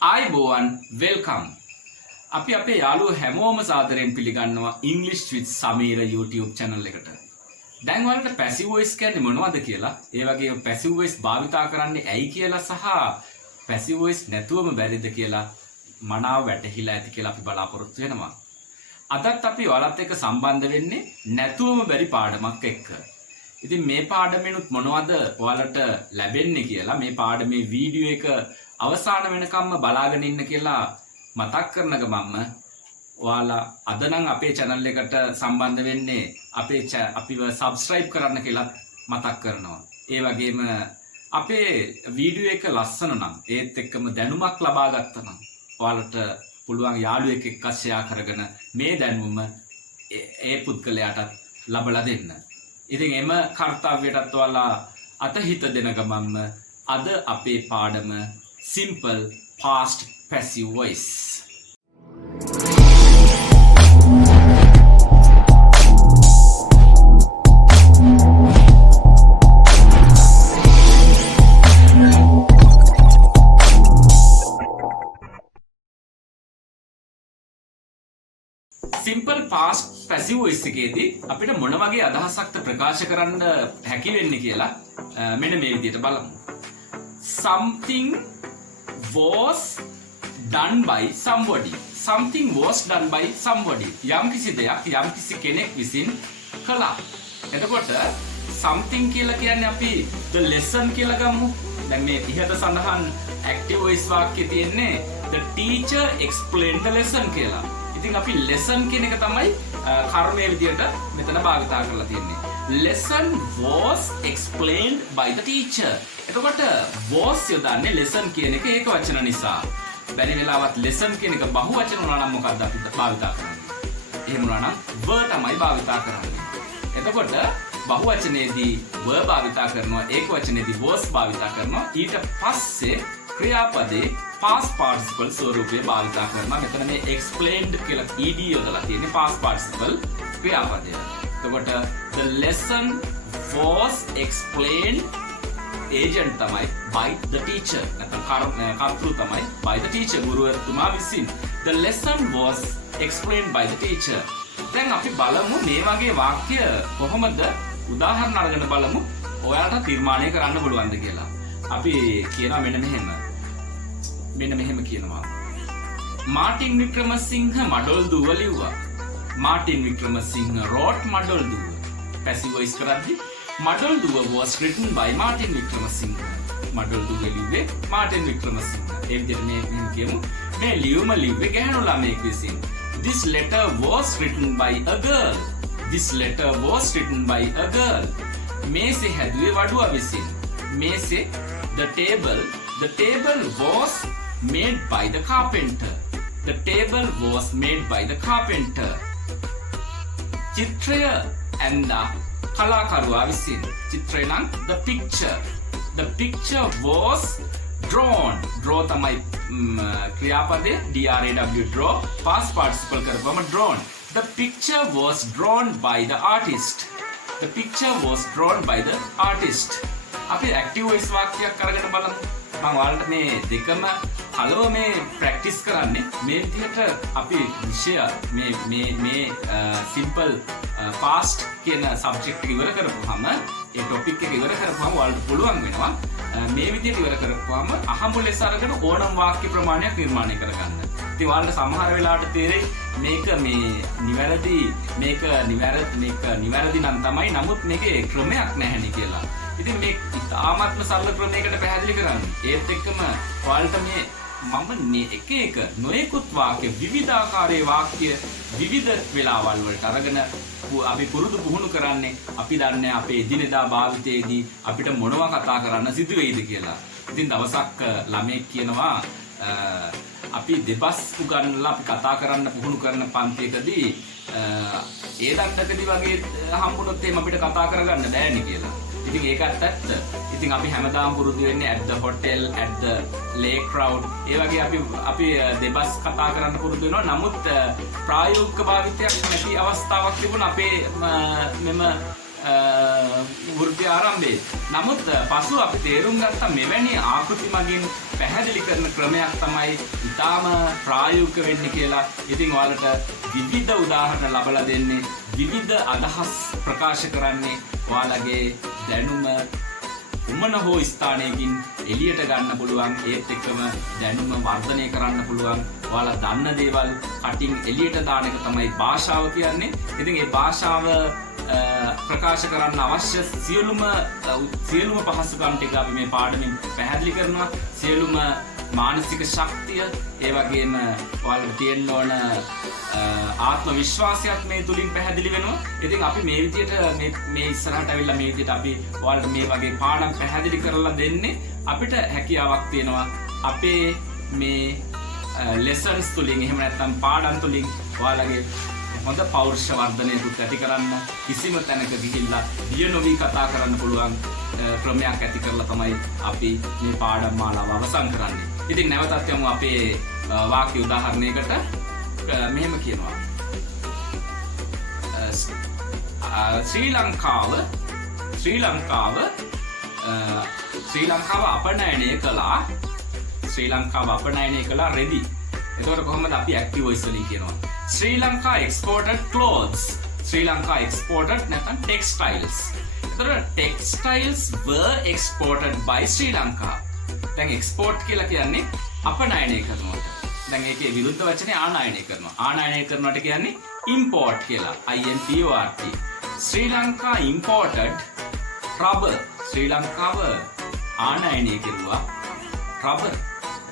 ආයිබෝවන් welcome. අපි අපේ යාළුවෝ හැමෝම සාදරයෙන් පිළිගන්නවා English with Samira YouTube channel එකට. දැන් ඔයාලට passive voice කියන්නේ මොනවද කියලා, ඒ වගේම passive voice භාවිතා කරන්නේ ඇයි කියලා සහ passive voice නැතුවම බැරිද කියලා මනාව වැටහිලා ඇති කියලා අපි බලාපොරොත්තු වෙනවා. අදත් අපි ඔයාලත් එක්ක සම්බන්ධ වෙන්නේ නැතුවම බැරි පාඩමක් එක්ක. ඉතින් මේ පාඩමෙනුත් මොනවද ඔයාලට ලැබෙන්නේ කියලා මේ පාඩමේ වීඩියෝ එක අවසාන වෙනකම්ම බලාගෙන ඉන්න කියලා මතක් කරන ගමන්ම ඔයාලා අද නම් අපේ channel එකට සම්බන්ධ වෙන්නේ අපිව subscribe කරන්න කියලා මතක් කරනවා. ඒ වගේම අපේ වීඩියෝ එක ලස්සන නම් ඒත් එක්කම දැනුමක් ලබා ගත්තා නම් ඔයාලට පුළුවන් යාළුවෙක් එක්ක share කරගෙන මේ දැනුම ඒ පුද්ගලයාටත් ලබලා දෙන්න. ඉතින් එම කාර්යයටත් ඔයාලා අතහිත දෙන ගමන්ම අද අපේ පාඩම simple past passive voice. Simple past passive voice එකේදී අපිට මොන වගේ අදහසක්ද ප්‍රකාශ කරන්න හැකි වෙන්නේ කියලා මෙන්න මේ විදිහට බලමු. Something was done by somebody. Something was done by somebody. යම් කිසි දෙයක් යම් කිසි කෙනෙක් විසින් කළා. එතකොට something කියලා කියන්නේ අපි the lesson කියලා ගමු. දැන් මේ ඉහත සඳහන් active voice වාක්‍යයේ තියෙන්නේ the teacher explained the lesson කියලා. ඉතින් අපි lesson කියන එක තමයි කර්මයේ විදියට මෙතන භාවිතා කරලා තියෙන්නේ. Lesson was explained by the teacher. එතකොට was යොදන්නේ lesson කියන එක ඒක වචන නිසා. බැරි වෙලාවත් lesson කියන එක බහු වචන වුණා නම් මොකක්ද අපි භාවිතා කරන්නේ? එහෙම වුණා නම් were තමයි භාවිතා කරන්නේ. එතකොට බහු වචනයේදී were භාවිතා කරනවා, ඒක වචනයේදී was භාවිතා කරනවා. ඊට පස්සේ ක්‍රියාපදේ past participle ස්වරූපේ භාවිතා කරනවා. මෙතන මේ explained කියලා ed යොදලා තියෙන්නේ past participle ක්‍රියාපදය. එතකොට the lesson was explained agent තමයි by the teacher. නැත්නම් කර්තෘ තමයි by the teacher ගුරුවරතුමා විසින්. The lesson was explained by the teacher. දැන් අපි බලමු මේ වගේ වාක්‍ය කොහොමද උදාහරණ අරගෙන බලමු ඔයාලට තීරණය කරන්න පුළුවන්ද කියලා. අපි කියනවා මෙන්න මෙහෙම කියනවා. මාටින් වික්‍රමසිංහ මඩොල් දුව ලිව්වා. Martin Wickramasinghe wrote මඩොල් දුව. passive voice කරද්දී මඩොල් දුව was written by Martin Wickramasinghe. මඩොල් දුව ලිව්වේ Martin Wickramasinghe. ඒ විදිහට මේ කියමු. මේ ලියුම ලිව්වේ ගැහැණු ළමයෙක් විසින්. This letter was written by a girl. This letter was written by a girl. මේසේ හැදුවේ වඩුවා විසින්. මේසේ the table was made by the carpenter. The table was made by the carpenter. චිත්‍රය ඇඳා කලාකරුවා විසින්. චිත්‍රය නම් the picture was drawn. draw තමයි ක්‍රියාපදේ draw past participle කරපුවම drawn. The picture was drawn by the artist. The picture was drawn by the artist. අපි active voice වාක්‍යයක් අරගෙන බලමු. මම ඔයාලට මේ දෙකම හලව මේ ප්‍රැක්ටිස් කරන්නේ මේ විදිහට අපි විෂය මේ simple past කියන subject එක ඉවර කරපුවාම ඒ topic එක ඉවර කරපුවාම ඔයාලට පුළුවන් වෙනවා මේ විදිහට ඉවර කරපුවාම අහඹු ලෙස අරගෙන ඕනම වාක්‍ය ප්‍රමාණයක් නිර්මාණය කරගන්න. ඉතින් ඔයාලට සමහර වෙලාවට තේරෙයි මේක නිවැරදි නම් තමයි, නමුත් මේකේ ක්‍රමයක් නැහැනේ කියලා. ඉතින් මේ ඉතාමත්ම සරල ක්‍රමයකට පැහැදිලි කරන්නේ. ඒත් එක්කම ඔයාලට මම එක නොයෙකුත් වාක්‍ය විවිධාකාරයේ වාක්‍ය විවිධ වෙලාවල් වලට අරගෙන අපි පුහුණු කරන්නේ අපි දන්නේ අපේ එදිනෙදා භාවිතයේදී අපිට මොනවා කතා කරන්න සිදු වෙයිද කියලා. ඉතින් දවසක් ළමයෙක් කියනවා අපි දෙබස් උගන්වලා අපි කතා කරන්න පුහුණු කරන පන්තියකදී ඒ දණ්ඩකදී වගේ හම්බුනොත් එහෙම අපිට කතා කරගන්න බෑනේ කියලා. ඉතින් ඒකත් ඇත්ත. ඉතින් අපි හැමදාම පුරුදු වෙන්නේ at the hotel, at the lake crowd. ඒ වගේ අපි දෙබස් කතා කරන්න පුරුදු වෙනවා. නමුත් ප්‍රායෝගික භාවිතයක් නැති අවස්ථාවක් තිබුණා අපේ මෙම වෘත්ති ආරම්භයේ. නමුත් පසු අපි තේරුම් ගත්තා මෙවැනි ආකෘති මගින් පැහැදිලි කරන ක්‍රමයක් තමයි ඊටාම ප්‍රායෝගික වෙන්නේ කියලා. ඉතින් ඔයාලට විවිධ උදාහරණ ලබලා දෙන්නේ, විවිධ අදහස් ප්‍රකාශ කරන්නේ ඔයාලගේ දැනුම උමන හෝ ස්ථානයකින් එළියට ගන්න පුළුවන්. ඒත් එක්කම දැනුම වර්ධනය කරන්න පුළුවන්. ඔයාලා දන්න දේවල් කටින් එළියට දාන එක තමයි භාෂාව කියන්නේ. ඉතින් මේ භාෂාව ප්‍රකාශ කරන්න අවශ්‍ය සියලුම පහසුකම් ටික අපි මේ පාඩමින් පැහැදිලි කරනවා. සියලුම මානසික ශක්තිය, ඒ වගේම ඔයාලට තියෙන්න ඕන ආත්ම විශ්වාසයක් මේ තුලින් පැහැදිලි වෙනවා. ඉතින් අපි මේ විදියට මේ ඉස්සරහට ඇවිල්ලා මේ විදියට අපි ඔයාලට මේ වගේ පාඩම් පැහැදිලි කරලා දෙන්නේ. අපිට හැකියාවක් තියෙනවා අපේ මේ lessons තුලින්, එහෙම නැත්නම් පාඩම් තුලින් ඔයාලගේ හොඳ පෞරුෂ වර්ධනයකුත් ඇති කරන්න, කිසිම තැනක ගිහිල්ලා බිය නොවි කතා කරන්න පුළුවන් ක්‍රමයක් ඇති කරලා තමයි අපි මේ පාඩම් මාලාව අවසන් කරන්නේ. ඉතින් නැවතත් යමු අපේ වාක්‍ය උදාහරණයකට. මෙහෙම කියනවා. ශ්‍රී ලංකාව අපනයනය කළා. ශ්‍රී ලංකාව අපනයනය කළා රෙදි. එතකොට කොහොමද අපි ඇක්ටිව් වොයිස් වලින් කියනවා? Sri Lanka exported clothes. Sri Lanka exported නැත්නම් textiles. එතකොට textiles were exported by Sri Lanka. දැන් export කියලා කියන්නේ අපනයනය කරනවා. දැන් ඒකේ විරුද්ධ වචනේ ආනයනය කරනවා. ආනයනය කරනවට කියන්නේ import කියලා. IMPORT. Sri Lanka imported rubber. ශ්‍රී ලංකාව ආනයනය කෙරුවා rubber.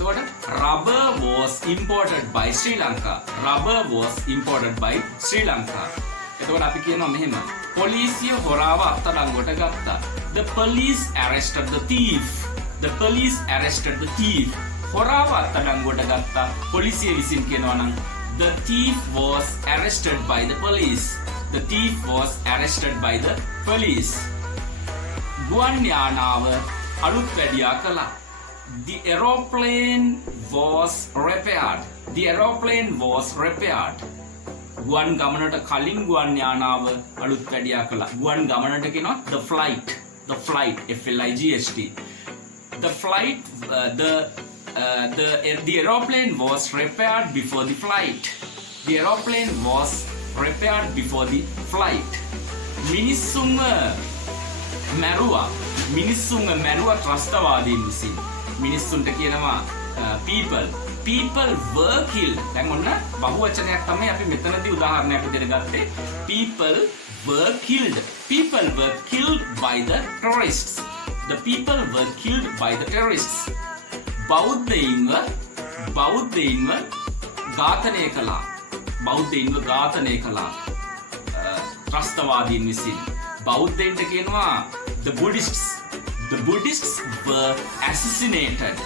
එතකොට rubber was imported by Sri Lanka. Rubber was imported by Sri Lanka. එතකොට අපි කියනවා මෙහෙම. පොලිසිය හොරාව අත්අඩංගුවට ගත්තා. The police arrested the thief. The police arrested the thief. හොරාව අත්අඩංගුවට ගත්තා. පොලිසිය විසින් කියනවා නම් the thief was arrested by the police. The thief was arrested by the police. ගුවන් යානාව අලුත් වැඩියා කළා. The aeroplane was repaired. The aeroplane was repaired. ගුවන් ගමනට කලින් ගුවන් යානාව අලුත් වැඩියා කළා. ගුවන් ගමනට කියනවා the flight. The flight, FLIGHT. The flight, the aeroplane was repaired before the flight. The aeroplane was repaired before the flight. මිනිස්සුන්ව මැරුවා ත්‍රස්තවාදීන් විසින්. මිනිස්සුන්ට කියනවා people were killed. දැන් ඔන්න බහුවචනයක් තමයි අපි මෙතනදී උදාහරණයක් විදිහට ගත්තේ. people were killed. People were killed by the terrorists. The people were killed by the terrorists. බෞද්ධයින්ව ඝාතනය කළා. ත්‍රස්තවාදීන් විසින්. බෞද්ධයින්ට කියනවා the Buddhists. The Buddhists were assassinated.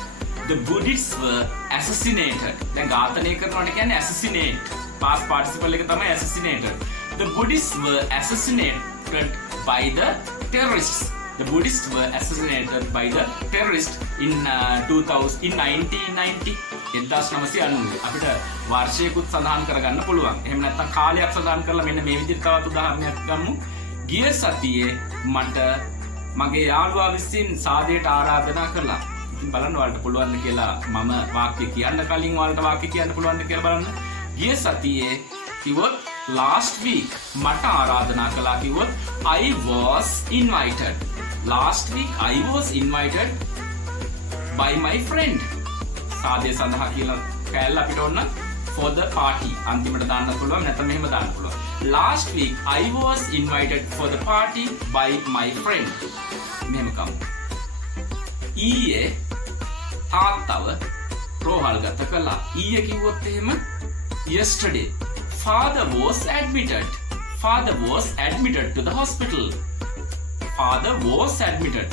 The Buddhists were assassinated. දැන් ඝාතනය කරනවට කියන්නේ assassinate. past participle එක තමයි assassinated. The Buddhists were assassinated by the terrorists. The Buddhists were assassinated by the terrorists in 1990. 1990 අපිට වර්ෂයකුත් සඳහන් කරගන්න පුළුවන්. එහෙම නැත්නම් කාලයක් සඳහන් කරලා මෙන්න මේ විදිහට තවත් උදාහරණයක් ගමු. ගිය සතියේ මට මගේ යාළුවා විසින් සාදයට ආරාධනා කළා. ඉතින් බලන්න ඔයාලට පුළුවන්ද කියලා මම වාක්‍ය කියන්න කලින් ඔයාලට වාක්‍ය කියන්න පුළුවන්ද කියලා බලන්න. ගිය සතියේ කිව්වොත් last week මට ආරාධනා කළා කිව්වොත් I was invited. Last week I was invited by my friend. සාදය සඳහා කියලා කැල්ල අපිට ඕන for the party. අන්තිමට දාන්න පුළුවන් නැත්නම් මෙහෙම දාන්න පුළුවන්. Last week I was invited for the party by my friend. මෙහෙම කමු. ඊයේ තාත්තව රෝහල්ගත කළා. ඊයේ කිව්වොත් එහෙම yesterday father was admitted. Father was admitted to the hospital. Father was admitted.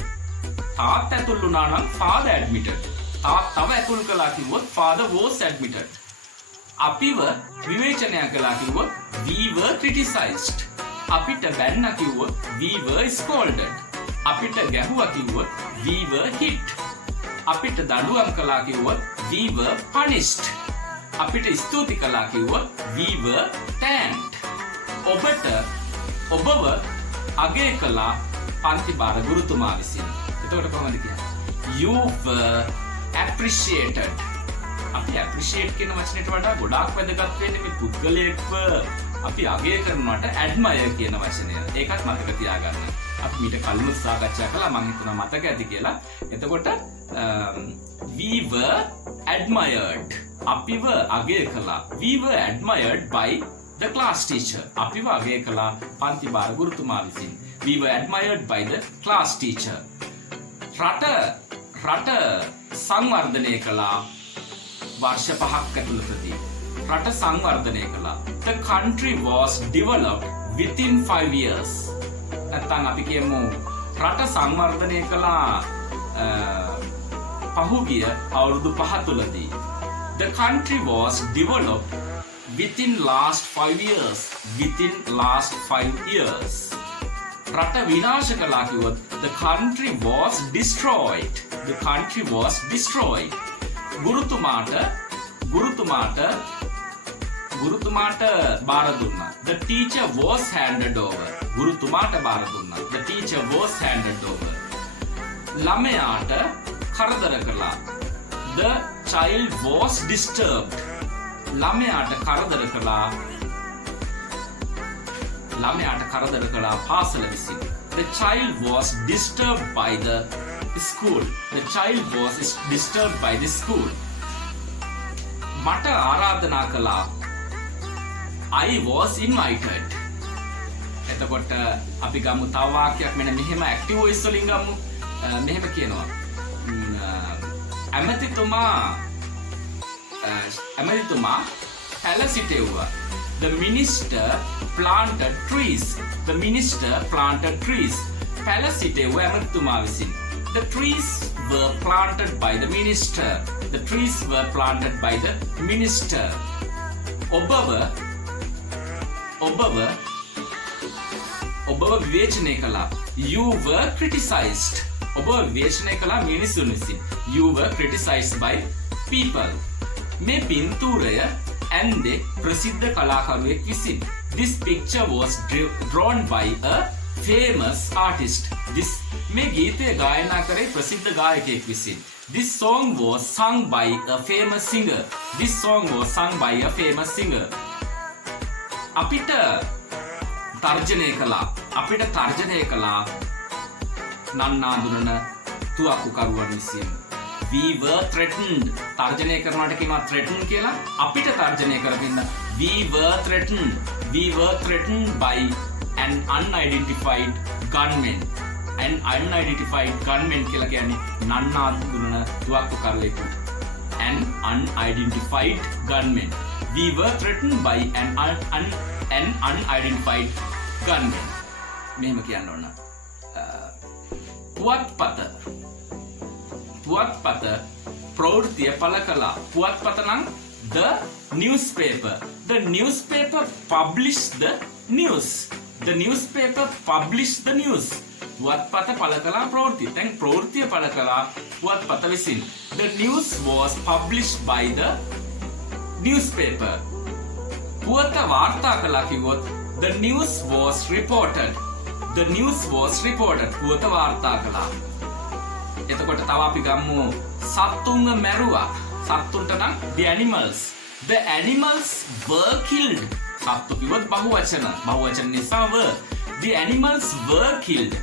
තාත්තා ඇතුල් වුණා නම් father admitted. තාත්තව ඇතුල් කළා කිව්වොත් father was admitted. අපිව විවේචනය කළා කිව්වොත් we were criticized. අපිට බැන්නා කිව්වොත් we were scolded. අපිට ගැහුවා කිව්වොත් we were hit. අපිට දඬුවම් කළා කිව්වොත් we were punished. අපිට ස්තුති කළා කිව්වොත් we were thanked. ඔබව අගය කළා පන්ති භාර ගුරුතුමා විසින්. එතකොට කොහොමද කියන්නේ? You were appreciated. අපි appreciate කියන වචනයට වඩා ගොඩාක් වැදගත් වෙන්නේ මේ පුද්ගලයෙක්ව අපි අගය කරනවට admire කියන වචනය. ඒකත් මතක තියාගන්න. අපි මීට කලින් සාකච්ඡා කළා මම හිතනවා මතක ඇති කියලා. එතකොට we were admired. අපිව අගය කළා. We were admired by the class teacher. අපිව අගය කළා පන්ති භාර ගුරුතුමා විසින්. We were admired by the class teacher. රට සංවර්ධනය කළා වර්ෂ 5ක් ඇතුළතදී. රට සංවර්ධනය කළා. The country was developed within 5 years. නැත්නම් අපි කියමු රට සංවර්ධනය කළා පහුගිය අවුරුදු 5 තුලදී. The country was developed within last 5 years. Within last 5 years. රට විනාශ කළා කිව්වොත් the country was destroyed. The country was destroyed. ගුරුතුමාට බාර දුන්නා. The teacher was handed over. ගුරුතුමාට බාර දුන්නා. The teacher was handed over. ළමයාට කරදර කළා. The child was disturbed. ළමයාට කරදර කළා පාසල විසින්. The child was disturbed by the school. The child was disturbed by the school. මට ආරාධනා කළා. I was invited. එතකොට අපි ගමු තව වාක්‍යයක් මෙන්න මෙහෙම ඇක්ටිව් වොයිස් වලින් ගමු. මෙහෙම කියනවා. ඇමතිතුමා පැල සිටෙව්වා. The minister planted trees. The minister planted trees. පැල සිටෙව්වා ඇමතිතුමා විසින්. The trees were planted by the minister. The trees were planted by the minister. ඔබව විවේචනය කළා. You were criticized. ඔබ විවේචනය කළා මිනිසුන් විසින්. You were criticized by people. මේ පින්තූරය ඇන්දේ ප්‍රසිද්ධ කලාකරුවෙක් විසින්. This picture was drawn by a famous artist. මේ ගීතය ගායනා කරේ ප්‍රසිද්ධ ගායකයෙක් විසින්. This song was sung by a famous singer. This song was sung by a famous singer. අපිට තර්ජනය කළා නන්නාඳුනන තුවක්කුකරුවන් විසින්. We were threatened. තර්ජනය කරනවට කියනවා threatened කියලා. අපිට තර්ජනය කරමින්න we were threatened by an unidentified gunman. An unidentified gunman කියලා කියන්නේ නන්නාඳුනන තුවක්කුකරුවෙකු. An unidentified gunman. We were threatened by an unidentified gunman. මෙහෙම කියන්න ඕන. පුවත්පත ප්‍රවෘත්තිය පළ කළා. පුවත්පත නම් the newspaper. The newspaper published the news. The newspaper published the news. පුවත්පත පළ කළා ප්‍රවෘත්තිය. දැන් ප්‍රවෘත්තිය පළ කළා පුවත්පත විසින්. The news was published by the newspaper. පුවත වාර්තා කළා කිව්වොත් the news was reported. The news was reported. පුවත වාර්තා කළා. එතකොට තව අපි ගමු සත්තුන්ව මැරුවා. සත්තුන්ට නම් the animals. The animals were killed. සත්තු කිව්වොත් බහුවචන නිසා were. The animals were killed.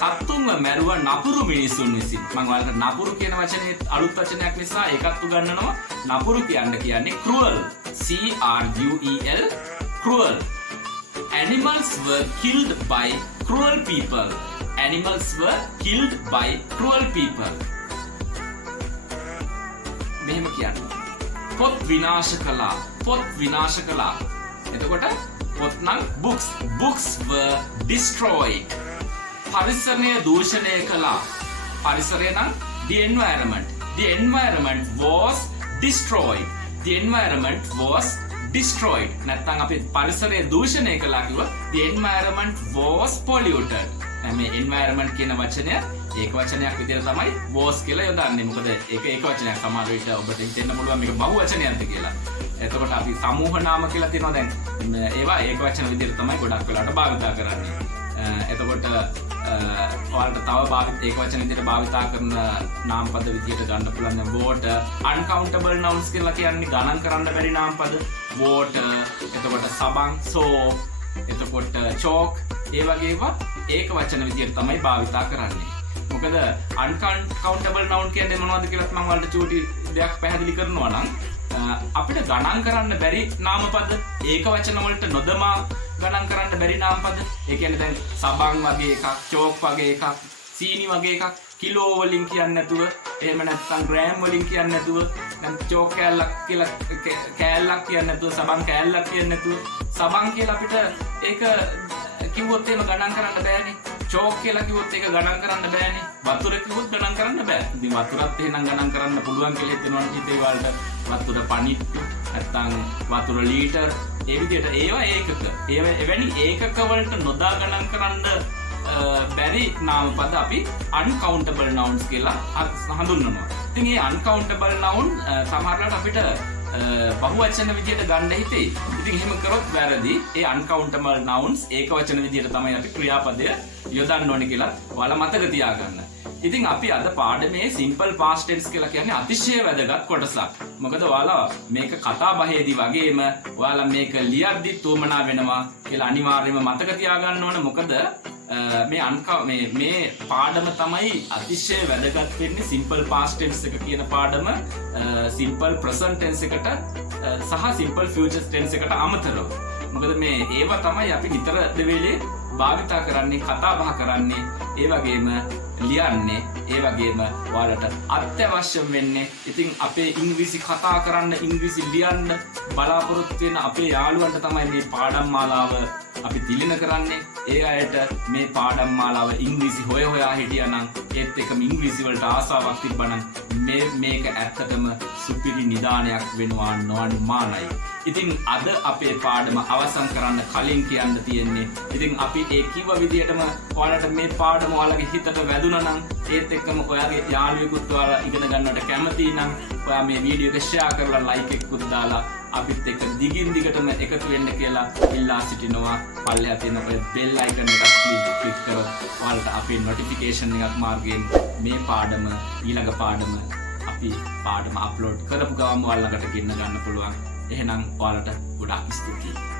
සත්තුන්ව මැරුවා නපුරු මිනිසුන් විසින්. මම ඔයාලට නපුරු කියන වචනේ අලුත් වචනයක් නිසා ඒකත් උගන්වනවා. නපුරු කියන්නේ cruel. C-R-U-E-L. cruel. Animals were killed by cruel people. Animals were killed by cruel people. මෙහෙම කියන්න. පොත් විනාශ කළා. එතකොට පොත් නම් books. Books were destroyed. පරිසරය දූෂණය කළා. පරිසරය නම් the environment. The environment was destroyed. The environment was destroyed. නැත්නම් අපි පරිසරය දූෂණය කළා කිව්ව the environment was polluted. මේ environment කියන වචනය ඒක වචනයක් විදිහට තමයි was කියලා යොදන්නේ. මොකද ඒක වචනයක් සමහර විට ඔබට හිතෙන්න පුළුවන් මේක බහුවචනයක්ද කියලා. එතකොට අපි සමූහ නාම කියලා තියෙනවා දැන් ඒවා ඒක වචන විදිහට තමයි ගොඩක් වෙලාවට භාවිතා කරන්නේ. එතකොට ඔයාලට තව ඒක වචන විදිහට භාවිතා කරන නාමපද විදිහට ගන්න පුළුවන් දැන් water uncountable nouns කියලා කියන්නේ ගණන් කරන්න බැරි නාමපද water එතකොට සබන් soap එතකොට chalk ඒ වගේ ඒවා ඒක වචන විදිහට තමයි භාවිතා කරන්නේ. මොකද uncountable noun කියන්නේ මොනවද කියලාත් මම ඔයාලට චූටි දෙයක් පැහැදිලි කරනවා නම් අපිට ගණන් කරන්න බැරි නාමපද ඒක වචන වලට නොදමා ගණන් කරන්න බැරි නාමපද ඒ කියන්නේ දැන් සබන් වගේ එකක් චෝක් වගේ එකක් සීනි වගේ එකක් කිලෝ වලින් කියන්නේ නැතුව එහෙම නැත්නම් ග්‍රෑම් වලින් කියන්නේ නැතුව දැන් චෝක් කෑල්ලක් කියලා කෑල්ලක් කියන්නේ නැතුව සබන් කෑල්ලක් කියන්නේ නැතුව සබන් කියලා අපිට ඒක කිව්වොත් එහෙම ගණන් කරන්න බෑනේ. චෝක් කියලා කිව්වොත් ඒක ගණන් කරන්න බෑනේ. වතුර කිව්වොත් ගණන් කරන්න බෑ. ඉතින් වතුරත් එහෙනම් ගණන් කරන්න පුළුවන් කියලා හිතනවා හිතේ වලට වතුර පණිට්ටු නැත්නම් වතුර ලීටර් ඒ විදිහට ඒවා ඒකක එවැනි ඒකක වලට නොදා ගණන් කරන්න බැරි නාමපද අපි uncountable nouns කියලා හඳුන්වනවා. ඉතින් මේ uncountable noun සමහරවිට අපිට බහුවචන විදිහට ගන්න හිතේ. ඉතින් එහෙම කරොත් වැරදි. ඒ uncountable nouns ඒක වචන විදිහට තමයි අපි ක්‍රියාපදය යොදන්න ඕනේ කියලා ඔයාලා මතක තියාගන්න. ඉතින් අපි අද පාඩමේ simple past tense කියලා කියන්නේ අතිශය වැදගත් කොටසක්. මොකද ඔයාලා මේක කතා බහේදී වගේම ඔයාලා මේක ලියද්දි තුමනා වෙනවා කියලා අනිවාර්යයෙන්ම මතක තියාගන්න ඕන. මොකද මේ පාඩම තමයි අතිශය වැදගත් වෙන්නේ simple past tense එක කියන පාඩම simple present tense එකට සහ simple future tense එකට අමතරව. මොකද මේ ඒවා තමයි අපි නිතර දෙවේලේ භාවිතා කරන්නේ කතා බහ කරන්නේ ඒ වගේම ලියන්නේ ඒ වගේම ඔයාලට අත්‍යවශ්‍ය වෙන්නේ. ඉතින් අපේ ඉංග්‍රීසි කතා කරන්න ඉංග්‍රීසි ලියන්න බලාපොරොත්තු වෙන අපේ යාළුවන්ට තමයි මේ පාඩම් මාලාව අපි තිලින කරන්නේ. ඒ අයට මේ පාඩම් මාලාව ඉංග්‍රීසි හොයා හිටියානම් ඒත් එකම ඉංග්‍රීසි වලට ආසාවක් තිබ්බනම් මේක ඇත්තටම සුපිරි නිදානයක් වෙනවා නොඅනුමානයි. ඉතින් අද අපේ පාඩම අවසන් කරන්න කලින් කියන්න තියෙන්නේ ඉතින් අපි ඒ කිව්ව විදිහටම ඔයාලට මේ පාඩම ඔයාලගේ හිතට වැදුනා නම් ඒත් එක්කම ඔයාගේ යාළුවෙකුත් ඔයාලා ඉගෙන ගන්නට කැමති නම් ඔයා මේ වීඩියෝ එක ෂෙයා කරලා ලයික් එකකුත් දාලා අපිත් එක්ක දිගින් දිගටම එකතු වෙන්න කියලා ඉල්ලා සිටිනවා. පල්ලෙහා තියෙන ඔය බෙල් අයිකන් එක ක්ලික් කරොත් ඔයාලට අපේ නොටිෆිකේෂන් එකක් මාර්ගයෙන් මේ පාඩම ඊළඟ පාඩම අපි පාඩම අප්ලෝඩ් කරපු ගමන් ඔයාලකට ගෙන්න ගන්න පුළුවන්. එහෙනම් ඔයාලට ගොඩාක් ස්තුතියි.